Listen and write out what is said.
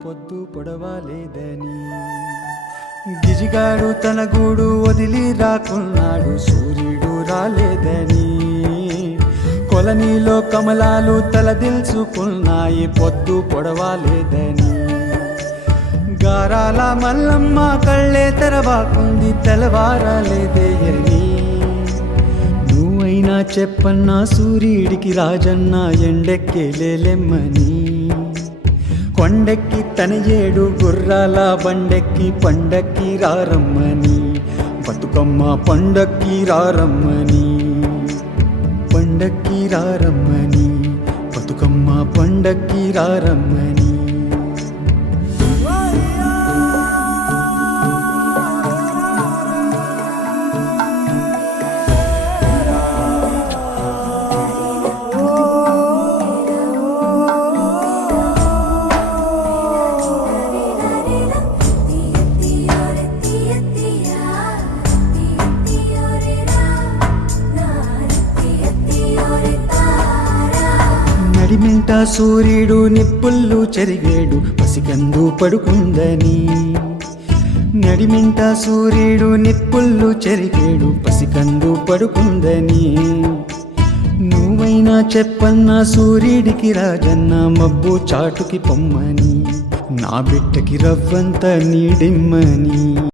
పొద్దు పొడవాలేదని గిజిగాడు తన గూడు వదిలి రాకున్నాడు, సూర్యుడు రాలేదని కొలనీలో కమలాలు తలదిల్చుకున్నాయి, పొద్దు పొడవాలేదని గారాల మల్లమ్మ కళ్ళే తెరవాకుంది, తెలవారాలేదే అని నువ్వైనా చెప్పన్నా సూర్యుడికి రాజన్న ఎండెక్కేలేలెమ్మని కొండెక్కి తన ఏడు గుర్రాల బండెక్కి పండక్కి రారమ్మని బతుకమ్మ పండక్కి రారమ్మని పండక్కి రారమ్మని బతుకమ్మ పండక్కి రారమ్మని నడిమింట సూర్యుడు నిప్పుళ్ళు చెరిగేడు పసికందు పడుకుందని నడిమింట సూర్యుడు నిప్పుళ్ళు చెరిగేడు పసికందు పడుకుందని నువ్వైనా చెప్పన్నా సూర్యుడికి రాజన్న మబ్బు చాటుకి పొమ్మని నా బిడ్డకి రవ్వంత నీడిమ్మని